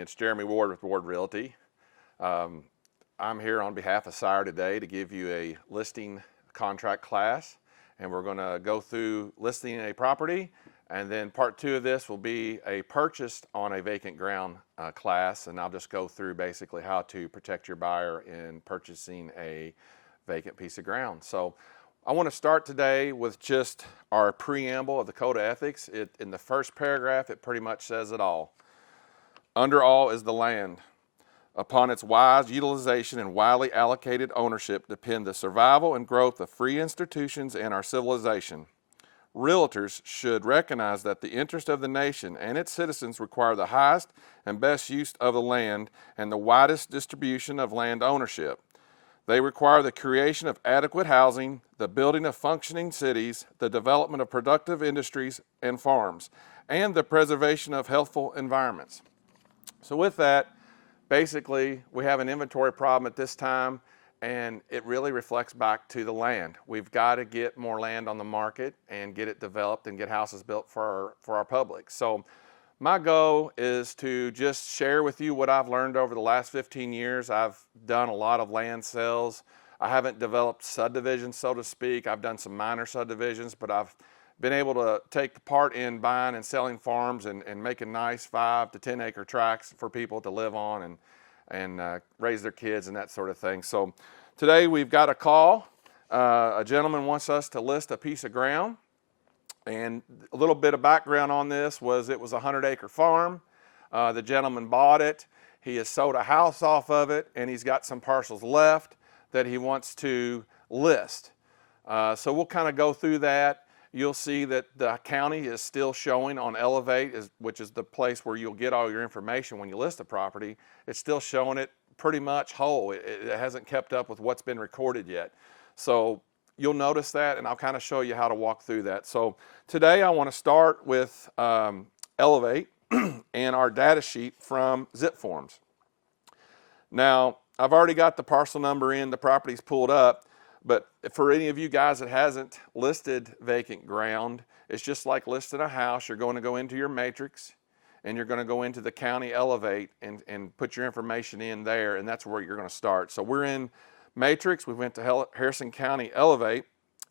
It's Jeremy Ward with Ward Realty. I'm here on behalf of Sire today to give you a listing contract class, and we're going to go through listing a property, and then part 2 of this will be a purchased on a vacant ground class, and I'll just go through basically how to protect your buyer in purchasing a vacant piece of ground. So I want to start today with just our preamble of the Code of Ethics. In the first paragraph, it pretty much says it all. Under all is the land. Upon its wise utilization and widely allocated ownership depend the survival and growth of free institutions and our civilization. Realtors should recognize that the interest of the nation and its citizens require the highest and best use of the land and the widest distribution of land ownership. They require the creation of adequate housing, the building of functioning cities, the development of productive industries and farms, and the preservation of healthful environments. So with that, basically, we have an inventory problem at this time, and it really reflects back to the land. We've got to get more land on the market and get it developed and get houses built for our public. So my goal is to just share with you what I've learned over the last 15 years. I've done a lot of land sales. I haven't developed subdivisions, so to speak. I've done some minor subdivisions, but I've been able to take part in buying and selling farms and making nice 5 to 10 acre tracts for people to live on and raise their kids and that sort of thing. So today we've got a call. A gentleman wants us to list a piece of ground. And a little bit of background on this was it was a 100-acre farm. The gentleman bought it. He has sold a house off of it, and he's got some parcels left that he wants to list. So we'll kind of go through that. You'll see that the county is still showing on Elevate, which is the place where you'll get all your information when you list a property. It's still showing it pretty much whole. It hasn't kept up with what's been recorded yet. So you'll notice that, and I'll kind of show you how to walk through that. So today I want to start with Elevate and our data sheet from Zip Forms. Now, I've already got the parcel number in, the property's pulled up, but for any of you guys that hasn't listed vacant ground, it's just like listing a house. You're going to go into your matrix, and you're going to go into the county Elevate and put your information in there, and that's where you're going to start. So we're in Matrix. We went to Harrison County Elevate,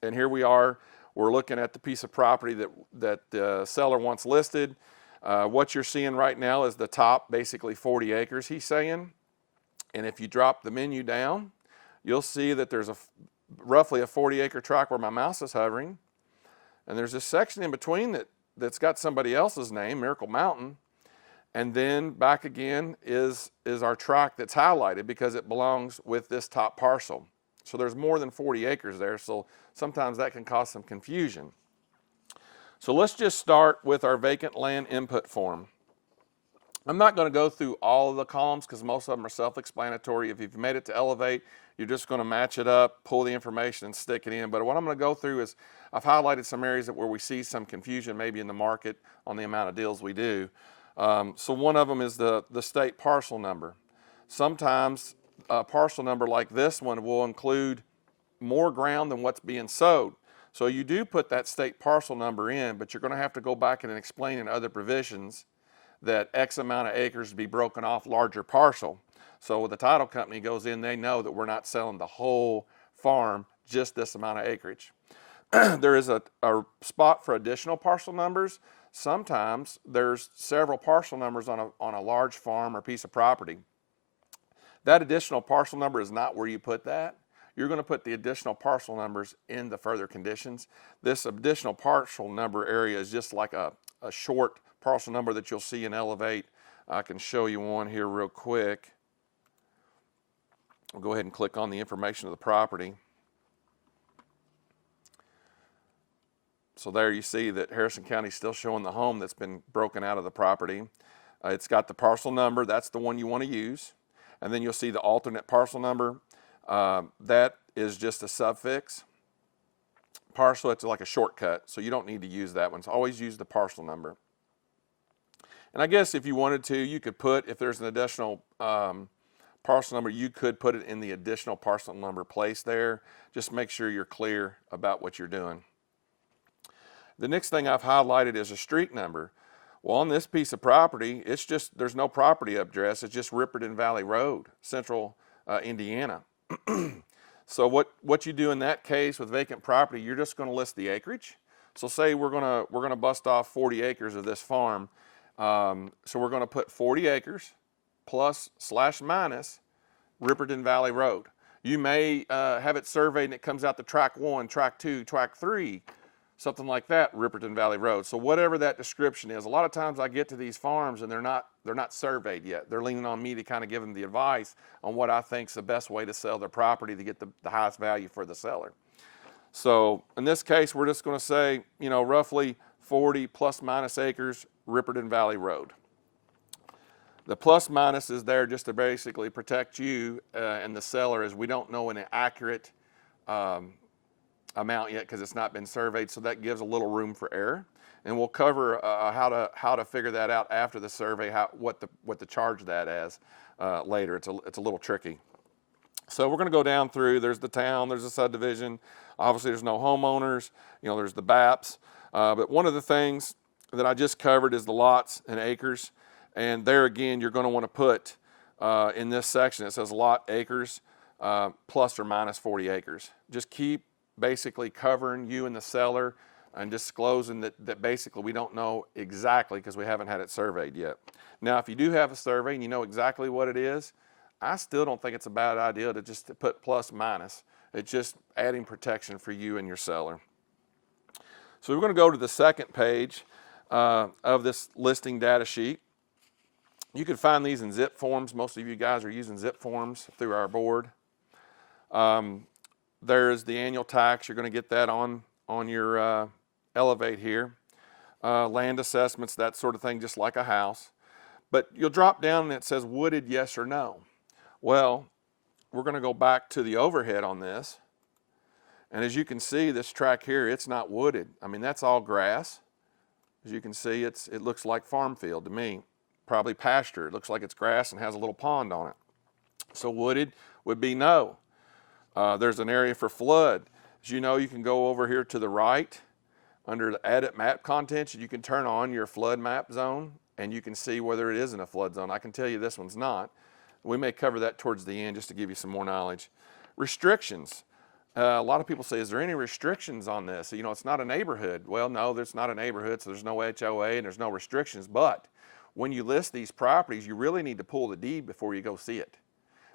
and here we are. We're looking at the piece of property that the seller wants listed. What you're seeing right now is the top, basically 40 acres, he's saying. And if you drop the menu down, you'll see that there's roughly a 40-acre tract where my mouse is hovering. And there's this section in between that's got somebody else's name, Miracle Mountain. And then back again is our tract that's highlighted because it belongs with this top parcel. So there's more than 40 acres there, so sometimes that can cause some confusion. So let's just start with our vacant land input form. I'm not going to go through all of the columns because most of them are self-explanatory. If you've made it to Elevate, you're just going to match it up, pull the information, and stick it in. But what I'm going to go through is I've highlighted some areas where we see some confusion maybe in the market on the amount of deals we do. So one of them is the state parcel number. Sometimes a parcel number like this one will include more ground than what's being sold. So you do put that state parcel number in, but you're going to have to go back and explain in other provisions that X amount of acres be broken off larger parcel. So when the title company goes in, they know that we're not selling the whole farm, just this amount of acreage. There is a spot for additional parcel numbers. Sometimes there's several parcel numbers on a large farm or piece of property. That additional parcel number is not where you put that. You're going to put the additional parcel numbers in the further conditions. This additional parcel number area is just like a short parcel number that you'll see in Elevate. I can show you one here real quick. We'll go ahead and click on the information of the property. So there you see that Harrison County is still showing the home that's been broken out of the property. It's got the parcel number. That's the one you want to use. And then you'll see the alternate parcel number. That is just a suffix. Parcel, it's like a shortcut, so you don't need to use that one. So always use the parcel number. And I guess if you wanted to, you could put, if there's an additional parcel number, you could put it in the additional parcel number place there. Just make sure you're clear about what you're doing. The next thing I've highlighted is a street number. Well, on this piece of property, it's just, there's no property address. It's just Ripperton Valley Road, Central Indiana. So what you do in that case with vacant property, you're just going to list the acreage. So say we're gonna bust off 40 acres of this farm. So we're going to put 40 acres plus / minus Ripperton Valley Road. You may have it surveyed and it comes out to track 1, track 2, track 3, something like that, Ripperton Valley Road. So whatever that description is, a lot of times I get to these farms and they're not surveyed yet. They're leaning on me to kind of give them the advice on what I think is the best way to sell their property to get the highest value for the seller. So in this case, we're just going to say, roughly 40 ± acres, Ripperton Valley Road. The plus minus is there just to basically protect you and the seller, as we don't know an accurate amount yet because it's not been surveyed, so that gives a little room for error. And we'll cover how to figure that out after the survey, what to charge that as later. It's a little tricky. So we're going to go down through. There's the town, there's the subdivision. Obviously, there's no homeowners. There's the BAPs. But one of the things that I just covered is the lots and acres. And there again, you're going to want to put in this section, it says lot acres plus or minus 40 acres. Just keep basically covering you and the seller and disclosing that basically we don't know exactly because we haven't had it surveyed yet. Now, if you do have a survey and you know exactly what it is, I still don't think it's a bad idea to just put plus minus. It's just adding protection for you and your seller. So we're going to go to the second page of this listing data sheet. You can find these in zip forms. Most of you guys are using zip forms through our board. There's the annual tax. You're going to get that on your Elevate here. Land assessments, that sort of thing, just like a house. But you'll drop down and it says wooded, yes or no. Well, we're going to go back to the overhead on this. And as you can see, this track here, it's not wooded. I mean, that's all grass. As you can see, it looks like farm field to me. Probably pasture. It looks like it's grass and has a little pond on it. So wooded would be no. There's an area for flood. As you know, you can go over here to the right under the edit map contents. You can turn on your flood map zone and you can see whether it is in a flood zone. I can tell you this one's not. We may cover that towards the end just to give you some more knowledge. Restrictions. A lot of people say, is there any restrictions on this? It's not a neighborhood. Well, no, there's not a neighborhood, so there's no HOA and there's no restrictions. But when you list these properties, you really need to pull the deed before you go see it,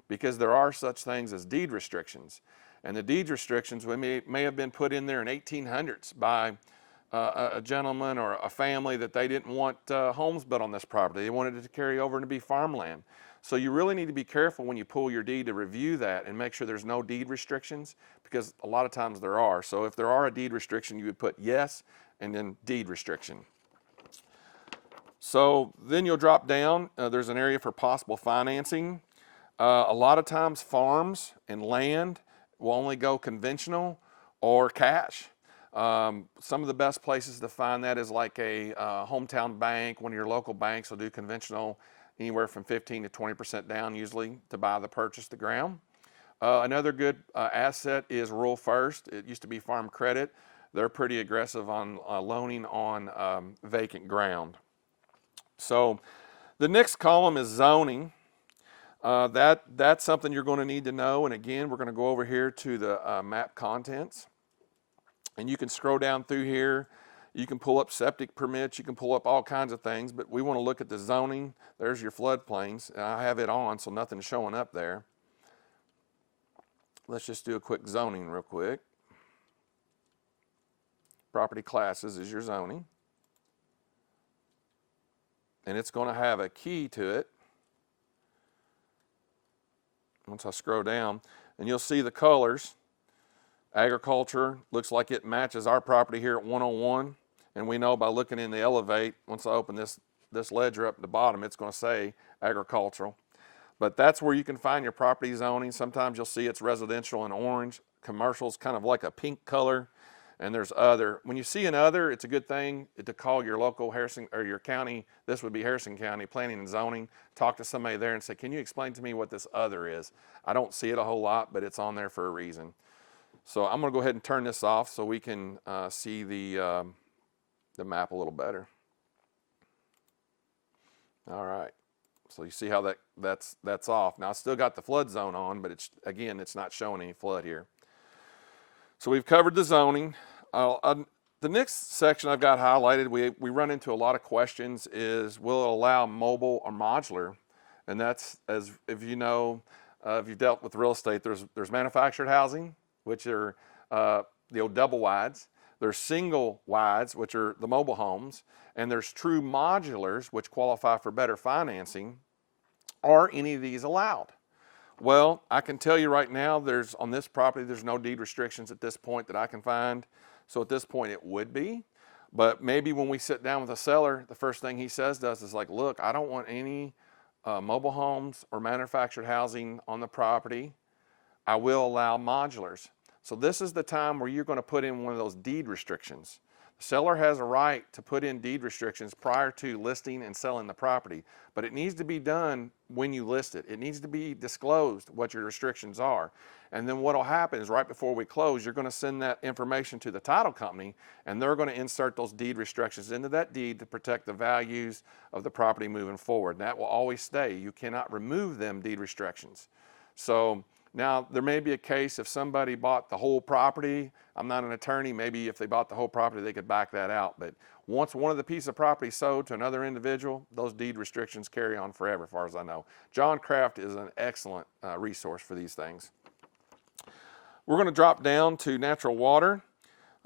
because there are such things as deed restrictions. And the deed restrictions may have been put in there in 1800s by a gentleman or a family that they didn't want homes built on this property. They wanted it to carry over and to be farmland. So you really need to be careful when you pull your deed to review that and make sure there's no deed restrictions, because a lot of times there are. So if there are a deed restriction, you would put yes and then deed restriction. So then you'll drop down. There's an area for possible financing. A lot of times farms and land will only go conventional or cash. Some of the best places to find that is like a hometown bank. One of your local banks will do conventional anywhere from 15 to 20% down usually to buy the ground. Another good asset is Rural First. It used to be Farm Credit. They're pretty aggressive on loaning on vacant ground. So the next column is zoning. That's something you're going to need to know. And again, we're going to go over here to the map contents. And you can scroll down through here. You can pull up septic permits. You can pull up all kinds of things. But we want to look at the zoning. There's your floodplains. I have it on, so nothing's showing up there. Let's just do a quick zoning real quick. Property classes is your zoning. And it's going to have a key to it. Once I scroll down, and you'll see the colors. Agriculture looks like it matches our property here at 101. And we know by looking in the Elevate, once I open this ledger up at the bottom, it's going to say agricultural. But that's where you can find your property zoning. Sometimes you'll see it's residential in orange. Commercial's kind of like a pink color. And there's other. When you see an other, it's a good thing to call your local Harrison or your county. This would be Harrison County Planning and Zoning. Talk to somebody there and say, can you explain to me what this other is? I don't see it a whole lot, but it's on there for a reason. So I'm going to go ahead and turn this off so we can see the map a little better. All right. So you see how that's off. Now I still got the flood zone on, but it's not showing any flood here. So we've covered the zoning. The next section I've got highlighted, we run into a lot of questions is, will it allow mobile or modular? And that's, as if you know, if you've dealt with real estate, there's manufactured housing, which are the old double wides. There's single wides, which are the mobile homes. And there's true modulars, which qualify for better financing. Are any of these allowed? Well, I can tell you right now, on this property, there's no deed restrictions at this point that I can find. So at this point, it would be. But maybe when we sit down with a seller, the first thing he says to us is like, look, I don't want any mobile homes or manufactured housing on the property. I will allow modulars. So this is the time where you're going to put in one of those deed restrictions. The seller has a right to put in deed restrictions prior to listing and selling the property, but it needs to be done when you list it. It needs to be disclosed what your restrictions are. And then what will happen is right before we close, you're going to send that information to the title company, and they're going to insert those deed restrictions into that deed to protect the values of the property moving forward. And that will always stay. You cannot remove them deed restrictions. So now there may be a case if somebody bought the whole property. I'm not an attorney. Maybe if they bought the whole property, they could back that out. But once one of the pieces of property sold to another individual, those deed restrictions carry on forever, as far as I know. John Kraft is an excellent resource for these things. We're going to drop down to natural water.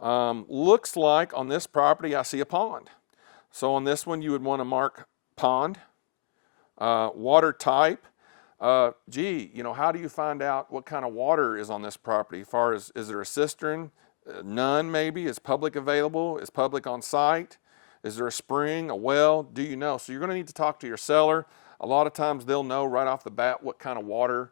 Looks like on this property I see a pond. So on this one you would want to mark pond. Water type. How do you find out what kind of water is on this property? As far as, is there a cistern? None maybe. Is public available? Is public on site? Is there a spring, a well? Do you know? So you're going to need to talk to your seller. A lot of times they'll know right off the bat what kind of water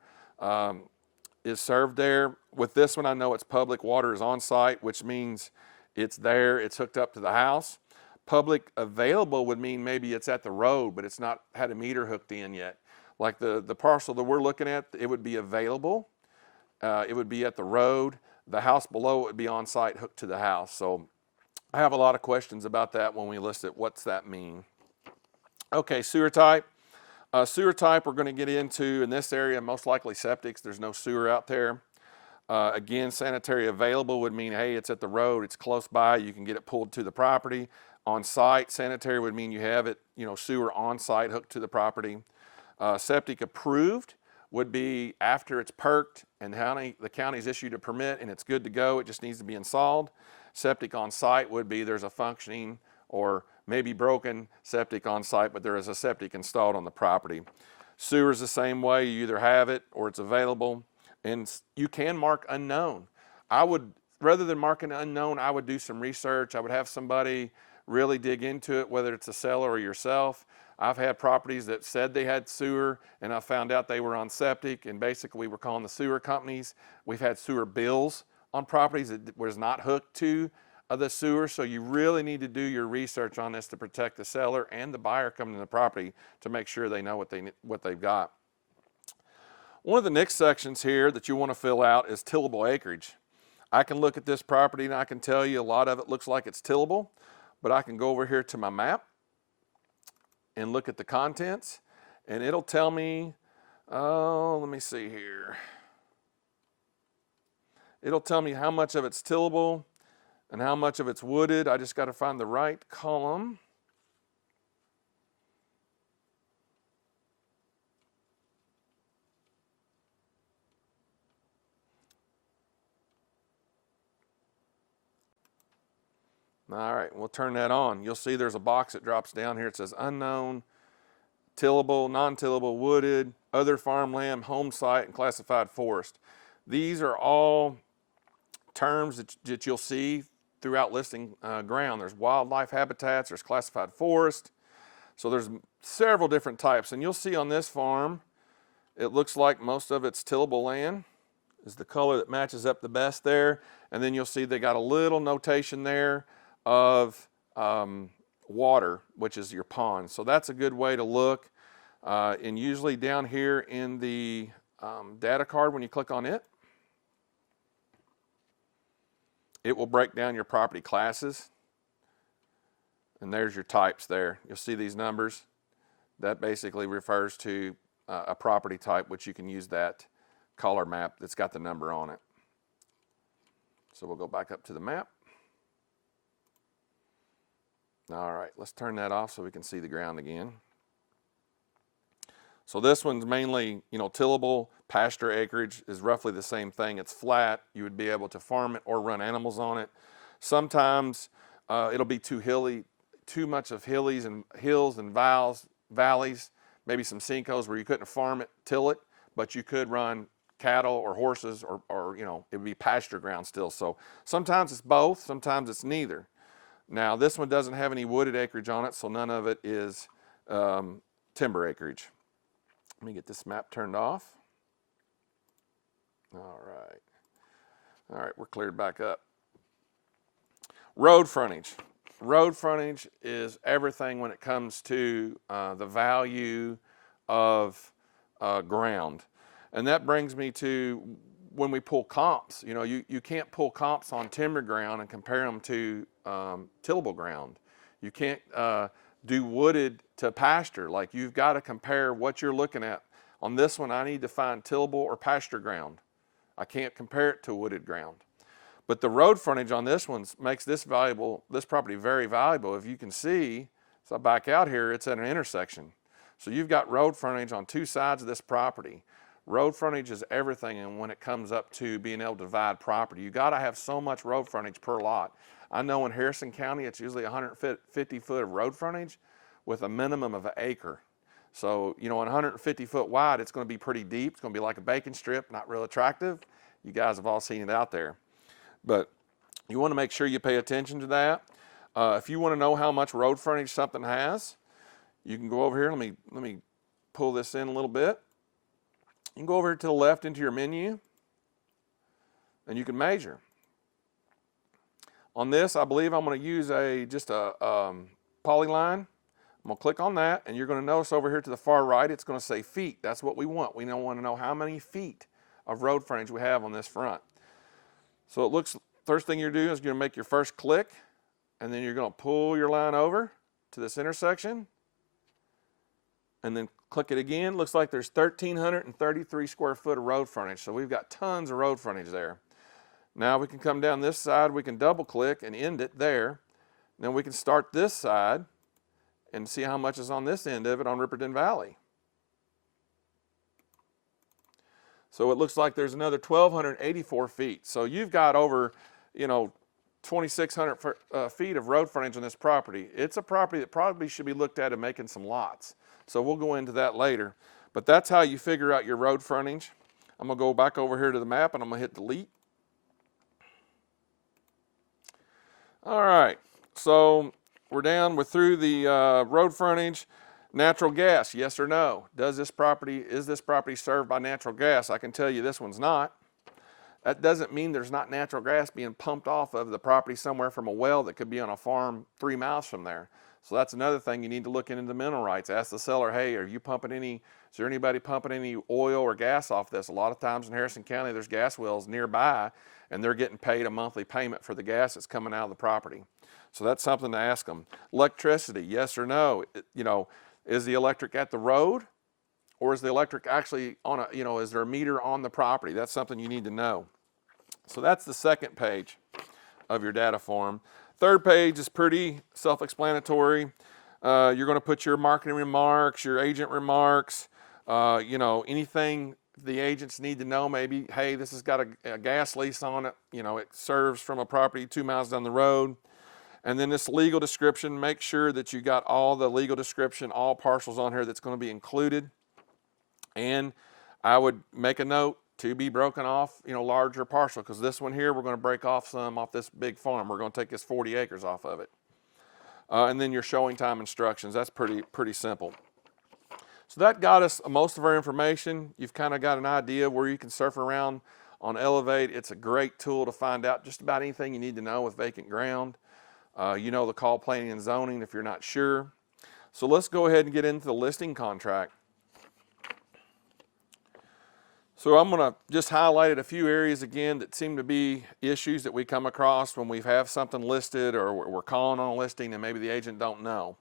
is served there. With this one, I know it's public water is on site, which means it's there, it's hooked up to the house. Public available would mean maybe it's at the road, but it's not had a meter hooked in yet. Like the parcel that we're looking at, it would be available. It would be at the road. The house below it would be on site hooked to the house. So I have a lot of questions about that when we list it. What's that mean? Okay, sewer type. Sewer type we're going to get into in this area, most likely septics. There's no sewer out there. Again, sanitary available would mean, hey, it's at the road, it's close by, you can get it pulled to the property. On site, sanitary would mean you have it, sewer on site hooked to the property. Septic approved would be after it's perked and the county's issued a permit and it's good to go, it just needs to be installed. Septic on site would be there's a functioning or maybe broken septic on site, but there is a septic installed on the property. Sewer is the same way, you either have it or it's available. And you can mark unknown. Rather than marking unknown, I would do some research. I would have somebody really dig into it, whether it's a seller or yourself. I've had properties that said they had sewer, and I found out they were on septic, and basically we were calling the sewer companies. We've had sewer bills on properties that was not hooked to the sewer, so you really need to do your research on this to protect the seller and the buyer coming to the property to make sure they know what they've got. One of the next sections here that you want to fill out is tillable acreage. I can look at this property and I can tell you a lot of it looks like it's tillable, but I can go over here to my map and look at the contents, and it'll tell me, let me see here. It'll tell me how much of it's tillable and how much of it's wooded. I just got to find the right column. All right, we'll turn that on. You'll see there's a box that drops down here. It says unknown, tillable, non-tillable, wooded, other farmland, home site, and classified forest. These are all terms that you'll see throughout listing ground. There's wildlife habitats, there's classified forest. So there's several different types. And you'll see on this farm, it looks like most of it's tillable land. Is the color that matches up the best there. And then you'll see they got a little notation there of water, which is your pond. So that's a good way to look. And usually down here in the data card, when you click on it, it will break down your property classes. And there's your types there. You'll see these numbers. that basically refers to a property type, which you can use that color map that's got the number on it. So we'll go back up to the map. All right, let's turn that off so we can see the ground again. So this one's mainly, tillable. Pasture acreage is roughly the same thing. It's flat. You would be able to farm it or run animals on it. Sometimes it'll be too hilly, too much of hills and valleys, maybe some sinkos where you couldn't farm it, till it, but you could run cattle or horses or it would be pasture ground still. So sometimes it's both, sometimes it's neither. Now this one doesn't have any wooded acreage on it, so none of it is timber acreage. Let me get this map turned off. All right, we're cleared back up. Road frontage. Road frontage is everything when it comes to the value of ground. And that brings me to when we pull comps. You can't pull comps on timber ground and compare them to tillable ground. You can't do wooded to pasture. Like, you've got to compare what you're looking at. On this one, I need to find tillable or pasture ground. I can't compare it to wooded ground. But the road frontage on this one makes this property very valuable. If you can see, as I back out here, it's at an intersection. So you've got road frontage on two sides of this property. Road frontage is everything, and when it comes up to being able to divide property, you got to have so much road frontage per lot. I know in Harrison County, it's usually 150 foot of road frontage with a minimum of an acre. So, 150 foot wide, it's going to be pretty deep. It's going to be like a bacon strip, not real attractive. You guys have all seen it out there. But you want to make sure you pay attention to that. If you want to know how much road frontage something has, you can go over here. Let me pull this in a little bit. You can go over to the left into your menu, and you can measure. On this, I believe I'm going to use just a polyline. I'm going to click on that, and you're going to notice over here to the far right, it's going to say feet. That's what we want. We don't want to know how many feet of road frontage we have on this front. So it looks, first thing you're doing is you're going to make your first click, and then you're going to pull your line over to this intersection, and then click it again. Looks like there's 1,333 square foot of road frontage. So we've got tons of road frontage there. Now we can come down this side, we can double click and end it there. Then we can start this side and see how much is on this end of it on Ripperton Valley. So it looks like there's another 1,284 feet. So you've got over, 2,600 feet of road frontage on this property. It's a property that probably should be looked at and making some lots. So we'll go into that later. But that's how you figure out your road frontage. I'm going to go back over here to the map, and I'm going to hit delete. All right, so we're through the road frontage. Natural gas, yes or no? Is this property served by natural gas? I can tell you this one's not. That doesn't mean there's not natural gas being pumped off of the property somewhere from a well that could be on a farm 3 miles from there. So that's another thing you need to look into the mineral rights. Ask the seller, hey, is there anybody pumping any oil or gas off this? A lot of times in Harrison County, there's gas wells nearby, and they're getting paid a monthly payment for the gas that's coming out of the property. So that's something to ask them. Electricity, yes or no? Is the electric at the road, or is the electric actually on is there a meter on the property? That's something you need to know. So that's the second page of your data form. Third page is pretty self-explanatory. You're going to put your marketing remarks, your agent remarks, anything the agents need to know. Maybe, hey, this has got a gas lease on it. It serves from a property 2 miles down the road. And then this legal description, make sure that you got all the legal description, all parcels on here that's going to be included. And I would make a note to be broken off, larger parcel, because this one here, we're going to break off some off this big farm. We're going to take this 40 acres off of it. And then your showing time instructions. That's pretty simple. So that got us most of our information. You've kind of got an idea where you can surf around on Elevate. It's a great tool to find out just about anything you need to know with vacant ground. The call planning and zoning if you're not sure. So let's go ahead and get into the listing contract. So I'm going to just highlight a few areas again that seem to be issues that we come across when we have something listed or we're calling on a listing and maybe the agent don't know.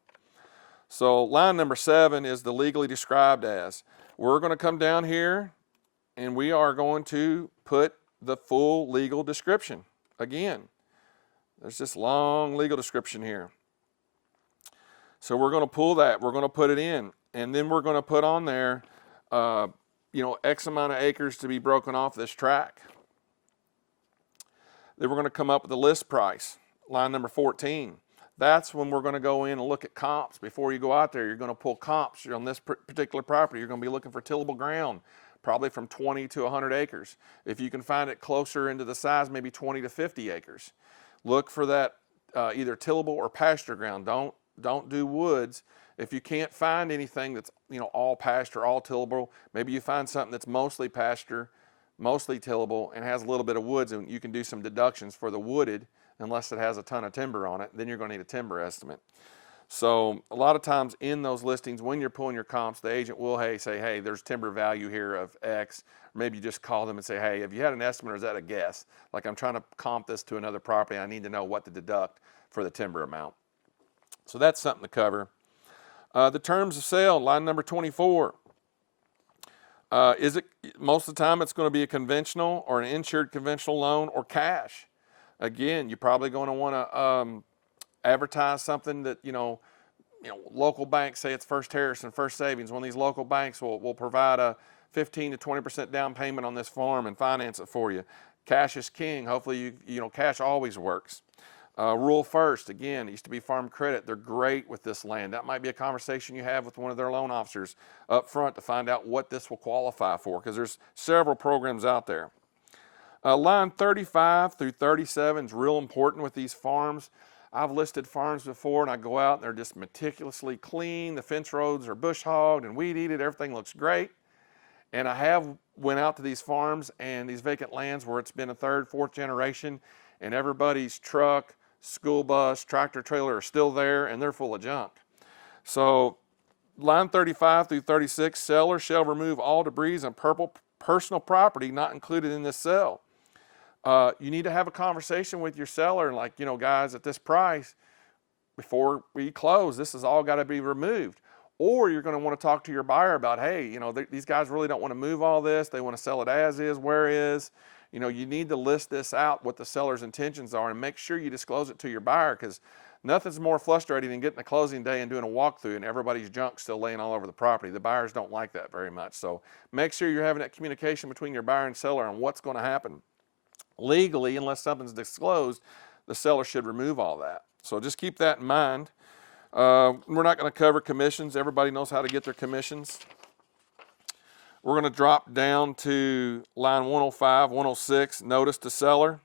So line number 7 is the legally described as. We're going to come down here and we are going to put the full legal description. Again, there's this long legal description here. So we're going to pull that. We're going to put it in. And then we're going to put on there, X amount of acres to be broken off this tract. Then we're going to come up with the list price, line number 14. That's when we're going to go in and look at comps. Before you go out there, you're going to pull comps. You're on this particular property. You're going to be looking for tillable ground, probably from 20 to 100 acres. If you can find it closer into the size, maybe 20 to 50 acres. Look for that either tillable or pasture ground. Don't do woods. If you can't find anything that's all pasture, all tillable, maybe you find something that's mostly pasture, mostly tillable, and has a little bit of woods, and you can do some deductions for the wooded, unless it has a ton of timber on it. Then you're going to need a timber estimate. So a lot of times in those listings, when you're pulling your comps, the agent will say, hey, there's timber value here of X. Or maybe you just call them and say, hey, have you had an estimate or is that a guess? Like, I'm trying to comp this to another property. I need to know what to deduct for the timber amount. So that's something to cover. The terms of sale, line number 24. Most of the time it's going to be a conventional or an insured conventional loan or cash. Again, you're probably going to want to advertise something that, local banks, say it's First Harrison, First Savings. One of these local banks will provide a 15 to 20% down payment on this farm and finance it for you. Cash is king. Hopefully, cash always works. Rural First, again, it used to be Farm Credit. They're great with this land. That might be a conversation you have with one of their loan officers up front to find out what this will qualify for, because there's several programs out there. Line 35 through 37 is real important with these farms. I've listed farms before, and I go out and they're just meticulously clean. The fence roads are bush hogged and weed eated. Everything looks great. And I have went out to these farms and these vacant lands where it's been a third, fourth generation, and everybody's truck, school bus, tractor trailer are still there, and they're full of junk. So line 35 through 36, seller shall remove all debris and personal property not included in this sale. You need to have a conversation with your seller, and guys, at this price, before we close, this has all got to be removed. Or you're going to want to talk to your buyer about, hey, these guys really don't want to move all this. They want to sell it as is, where is. You need to list this out, what the seller's intentions are, and make sure you disclose it to your buyer, because nothing's more frustrating than getting to closing day and doing a walkthrough and everybody's junk still laying all over the property. The buyers don't like that very much. So make sure you're having that communication between your buyer and seller on what's going to happen. Legally, unless something's disclosed, the seller should remove all that. So just keep that in mind. We're not going to cover commissions. Everybody knows how to get their commissions. We're going to drop down to line 105, 106, notice to seller.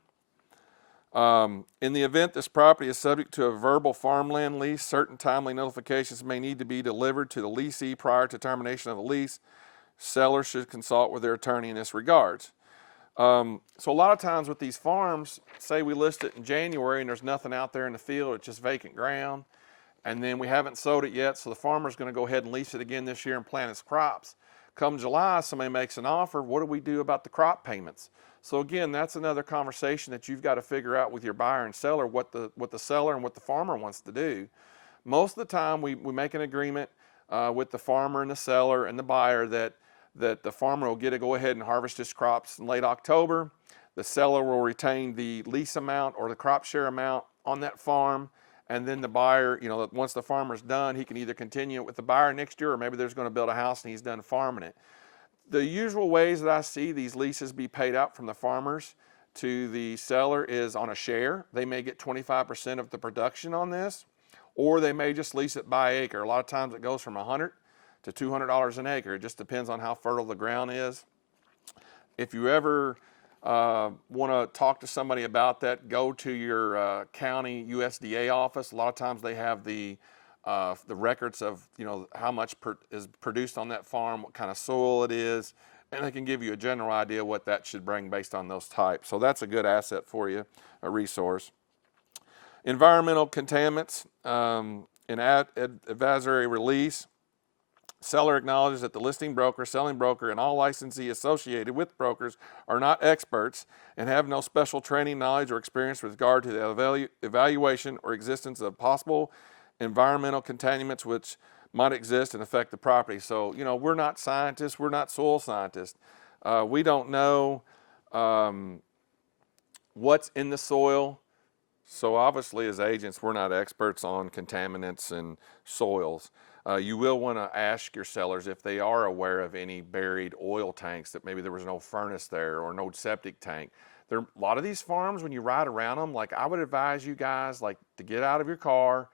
In the event this property is subject to a verbal farmland lease, certain timely notifications may need to be delivered to the leasee prior to termination of the lease. Seller should consult with their attorney in this regards. So a lot of times with these farms, say we list it in January and there's nothing out there in the field, it's just vacant ground, and then we haven't sold it yet, so the farmer's going to go ahead and lease it again this year and plant his crops. Come July, somebody makes an offer. What do we do about the crop payments? So again, that's another conversation that you've got to figure out with your buyer and seller, what the seller and what the farmer wants to do. Most of the time, we make an agreement with the farmer and the seller and the buyer that the farmer will get to go ahead and harvest his crops in late October. The seller will retain the lease amount or the crop share amount on that farm. And then the buyer, once the farmer's done, he can either continue it with the buyer next year, or maybe there's going to build a house and he's done farming it. The usual ways that I see these leases be paid out from the farmers to the seller is on a share. They may get 25% of the production on this, or they may just lease it by acre. A lot of times it goes from $100 to $200 an acre. It just depends on how fertile the ground is. If you ever want to talk to somebody about that, go to your county USDA office. A lot of times they have the records of how much is produced on that farm, what kind of soil it is, and they can give you a general idea what that should bring based on those types. So that's a good asset for you, a resource. Environmental contaminants, an advisory release. Seller acknowledges that the listing broker, selling broker, and all licensees associated with brokers are not experts and have no special training, knowledge, or experience with regard to the evaluation or existence of possible environmental contaminants which might exist and affect the property. So, we're not scientists, we're not soil scientists. We don't know what's in the soil. So obviously as agents, we're not experts on contaminants and soils. You will want to ask your sellers if they are aware of any buried oil tanks, that maybe there was no furnace there or no septic tank. A lot of these farms, when you ride around them, like I would advise you guys to get out of your car,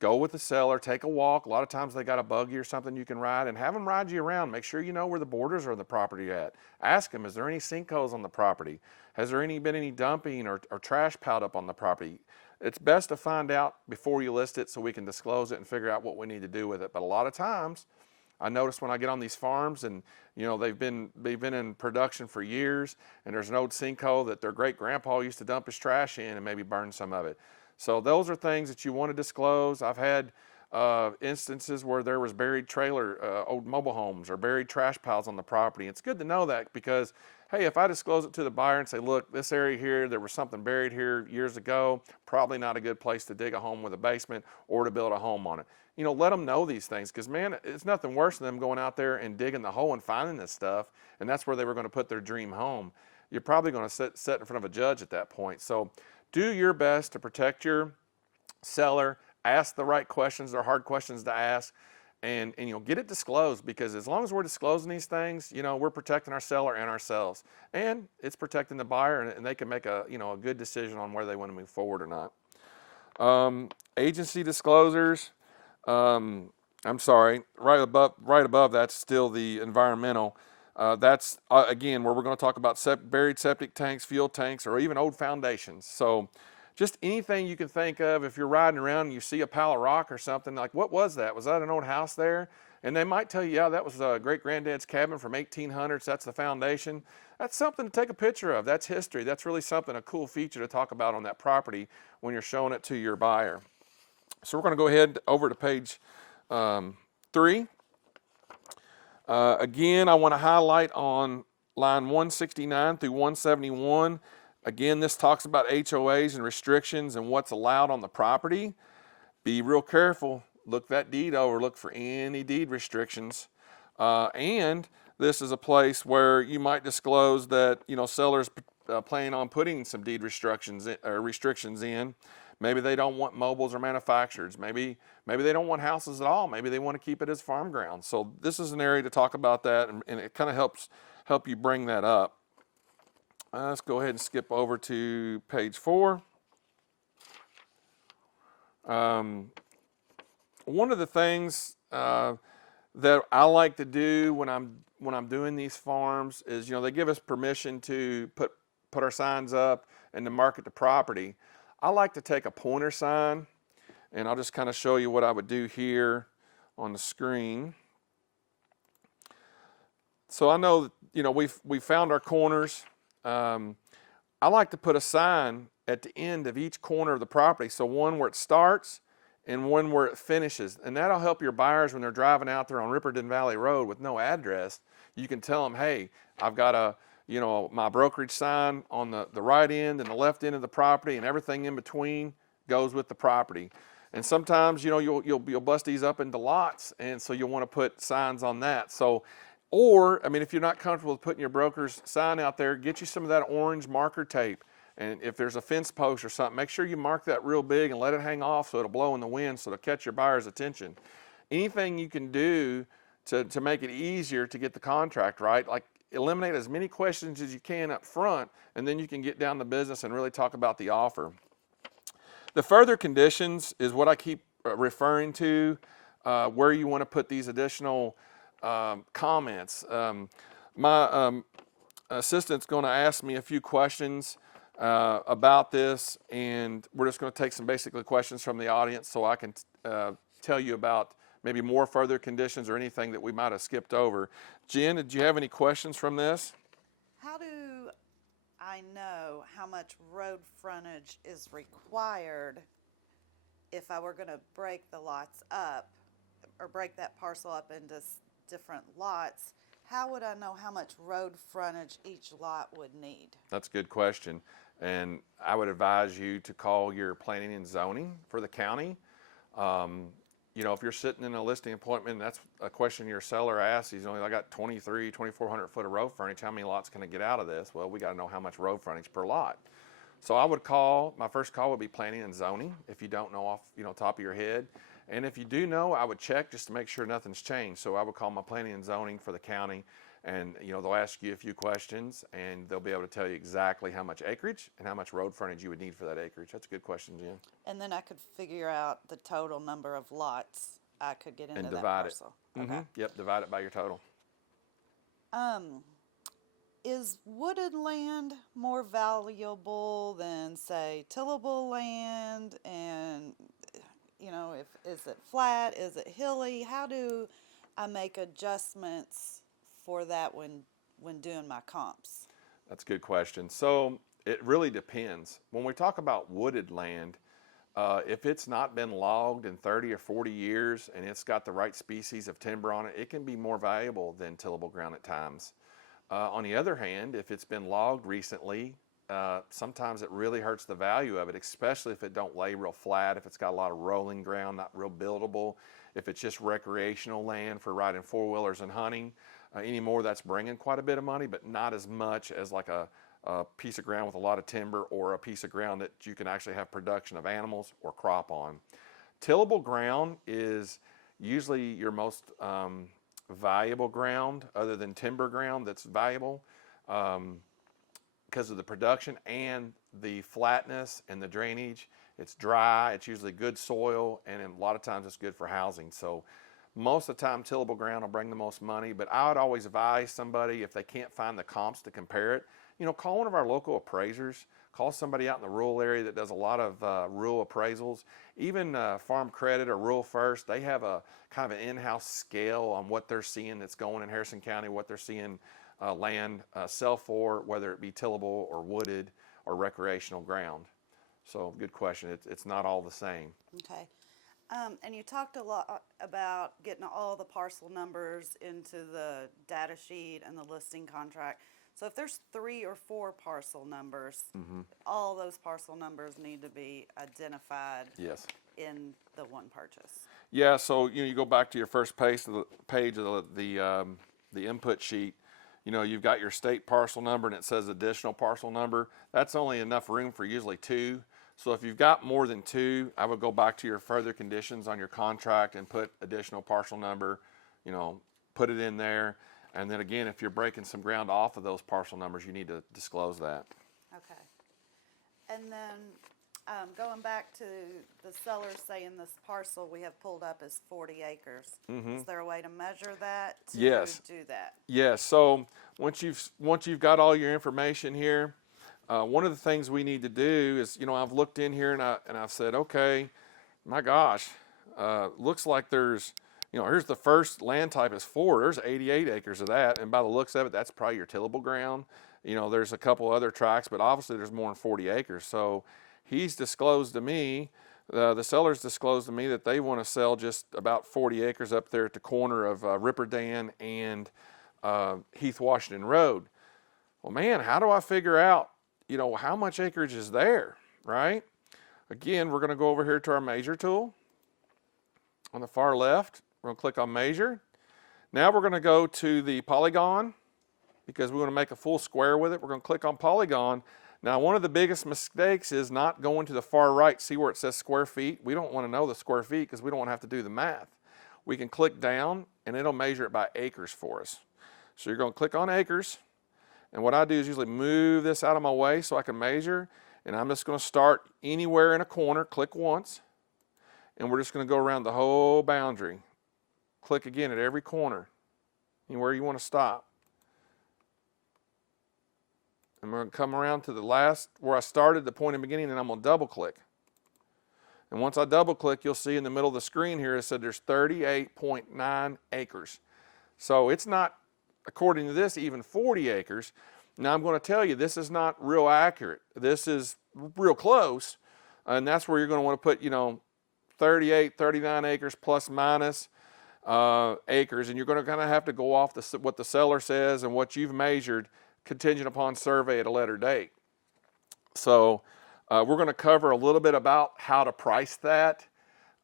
go with the seller, take a walk. A lot of times they got a buggy or something you can ride, and have them ride you around. Make sure you know where the borders are of the property at. Ask them, is there any sinkholes on the property? Has there been any dumping or trash piled up on the property? It's best to find out before you list it so we can disclose it and figure out what we need to do with it. But a lot of times, I notice when I get on these farms and they've been in production for years, and there's an old sinkhole that their great grandpa used to dump his trash in and maybe burn some of it. So those are things that you want to disclose. I've had instances where there was buried old mobile homes or buried trash piles on the property. It's good to know that because, hey, if I disclose it to the buyer and say, look, this area here, there was something buried here years ago, probably not a good place to dig a home with a basement or to build a home on it. Let them know these things, because, man, it's nothing worse than them going out there and digging the hole and finding this stuff, and that's where they were going to put their dream home. You're probably going to sit in front of a judge at that point. So do your best to protect your seller. Ask the right questions. They're hard questions to ask, and get it disclosed, because as long as we're disclosing these things, we're protecting our seller and ourselves, and it's protecting the buyer, and they can make a good decision on whether they want to move forward or not. Agency disclosures. I'm sorry. Right above that's still the environmental. That's again where we're going to talk about buried septic tanks, fuel tanks, or even old foundations. So just anything you can think of. If you're riding around and you see a pile of rock or something, like, what was that? Was that an old house there? And they might tell you, yeah, that was great-granddad's cabin from 1800s. That's the foundation. That's something to take a picture of. That's history. That's really something, a cool feature to talk about on that property when you're showing it to your buyer. So we're going to go ahead over to page 3. Again, I want to highlight on line 169 through 171. Again, this talks about HOAs and restrictions and what's allowed on the property. Be real careful. Look that deed over. Look for any deed restrictions. And this is a place where you might disclose that sellers plan on putting some deed restrictions in. Maybe they don't want mobiles or manufacturers. Maybe they don't want houses at all. Maybe they want to keep it as farm ground. So this is an area to talk about that, and it kind of help you bring that up. Let's go ahead and skip over to page 4. One of the things that I like to do when I'm doing these farms is, they give us permission to put our signs up and to market the property. I like to take a pointer sign, and I'll just kind of show you what I would do here on the screen. So I know that, we found our corners. I like to put a sign at the end of each corner of the property, so one where it starts and one where it finishes, and that'll help your buyers when they're driving out there on Ripperton Valley Road with no address. You can tell them, hey, I've got my brokerage sign on the right end and the left end of the property, and everything in between goes with the property. And sometimes, you'll bust these up into lots, and so you'll want to put signs on that. So, if you're not comfortable with putting your broker's sign out there, get you some of that orange marker tape. And if there's a fence post or something, make sure you mark that real big and let it hang off so it'll blow in the wind so it'll catch your buyer's attention. Anything you can do to make it easier to get the contract right, like eliminate as many questions as you can up front, and then you can get down to business and really talk about the offer. The further conditions is what I keep referring to, where you want to put these additional comments. My assistant's going to ask me a few questions about this, and we're just going to take some basically questions from the audience so I can tell you about maybe more further conditions or anything that we might have skipped over. Jen, did you have any questions from this? How do I know how much road frontage is required if I were going to break the lots up or break that parcel up into different lots? How would I know how much road frontage each lot would need? That's a good question. And I would advise you to call your planning and zoning for the county. You know, if you're sitting in a listing appointment, and that's a question your seller asks. He's only, I got 2,400 foot of road frontage. How many lots can I get out of this? Well, we got to know how much road frontage per lot. So I would call, my first call would be planning and zoning, if you don't know off, top of your head. And if you do know, I would check just to make sure nothing's changed. So I would call my planning and zoning for the county, and they'll ask you a few questions, and they'll be able to tell you exactly how much acreage and how much road frontage you would need for that acreage. That's a good question, Jen. And then I could figure out the total number of lots I could get into And that divide parcel. it. Okay. Yep, divide it by your total. Is wooded land more valuable than, say, tillable land? And is it flat? Is it hilly? How do I make adjustments for that when doing my comps? That's a good question. So it really depends. When we talk about wooded land, if it's not been logged in 30 or 40 years and it's got the right species of timber on it, it can be more valuable than tillable ground at times. On the other hand, if it's been logged recently, sometimes it really hurts the value of it, especially if it don't lay real flat, if it's got a lot of rolling ground, not real buildable, if it's just recreational land for riding four-wheelers and hunting. Anymore, that's bringing quite a bit of money, but not as much as like a piece of ground with a lot of timber, or a piece of ground that you can actually have production of animals or crop on. Tillable ground is usually your most valuable ground, other than timber ground, that's valuable because of the production and the flatness and the drainage. It's dry, it's usually good soil, and a lot of times it's good for housing. So most of the time, tillable ground will bring the most money, but I would always advise somebody, if they can't find the comps to compare it, call one of our local appraisers. Call somebody out in the rural area that does a lot of rural appraisals. Even Farm Credit or Rural First, they have a kind of an in-house scale on what they're seeing that's going in Harrison County, what they're seeing land sell for, whether it be tillable or wooded or recreational ground. So good question. It's not all the same. Okay. And you talked a lot about getting all the parcel numbers into the data sheet and the listing contract. So if there's 3 or 4 parcel numbers, all those parcel numbers need to be identified. Yes. In the one purchase. Yeah. So you go back to your first page of the input sheet. You've got your state parcel number, and it says additional parcel number. That's only enough room for usually 2. So if you've got more than 2, I would go back to your further conditions on your contract and put additional parcel number, put it in there. And then again, if you're breaking some ground off of those parcel numbers, you need to disclose that. Okay. And then going back to the seller saying this parcel we have pulled up is 40 acres. Is there a way to measure that to do that? Yes. So once you've got all your information here, one of the things we need to do is, I've looked in here and I've said, okay, my gosh, looks like there's, here's the first land type is 4. There's 88 acres of that, and by the looks of it, that's probably your tillable ground. There's a couple other tracts, but obviously there's more than 40 acres. So he's disclosed to me, the seller's disclosed to me that they want to sell just about 40 acres up there at the corner of Ripperdan and Heath Washington Road. Well, man, how do I figure out, how much acreage is there, right? Again, we're going to go over here to our measure tool. On the far left, we're going to click on measure. Now we're going to go to the polygon because we want to make a full square with it. We're going to click on polygon. Now, one of the biggest mistakes is not going to the far right. See where it says square feet? We don't want to know the square feet because we don't want to have to do the math. We can click down and it'll measure it by acres for us. So you're going to click on acres. And what I do is usually move this out of my way so I can measure. And I'm just going to start anywhere in a corner, click once. And we're just going to go around the whole boundary. Click again at every corner, anywhere you want to stop. And we're going to come around to the last, where I started, the point in the beginning, and I'm going to double click. And once I double click, you'll see in the middle of the screen here, it said there's 38.9 acres. So it's not, according to this, even 40 acres. Now I'm going to tell you, this is not real accurate. This is real close. And that's where you're going to want to put, 38, 39 acres plus minus acres. And you're going to kind of have to go off what the seller says and what you've measured, contingent upon survey at a later date. So we're going to cover a little bit about how to price that.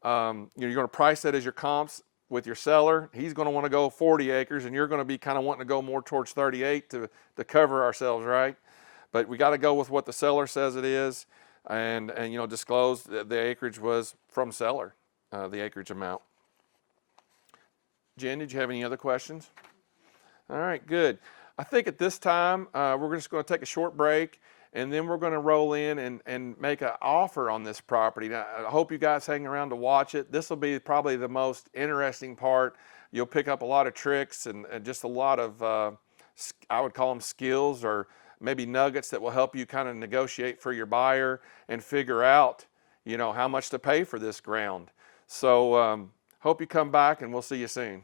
You're going to price that as your comps with your seller. He's going to want to go 40 acres, and you're going to be kind of wanting to go more towards 38 to cover ourselves, right? But we got to go with what the seller says it is, and disclose that the acreage was from seller, the acreage amount. Jen, did you have any other questions? All right, good. I think at this time, we're just going to take a short break, and then we're going to roll in and make an offer on this property. Now, I hope you guys hang around to watch it. This will be probably the most interesting part. You'll pick up a lot of tricks and just a lot of, I would call them skills, or maybe nuggets that will help you kind of negotiate for your buyer and figure out, how much to pay for this ground. So hope you come back, and we'll see you soon.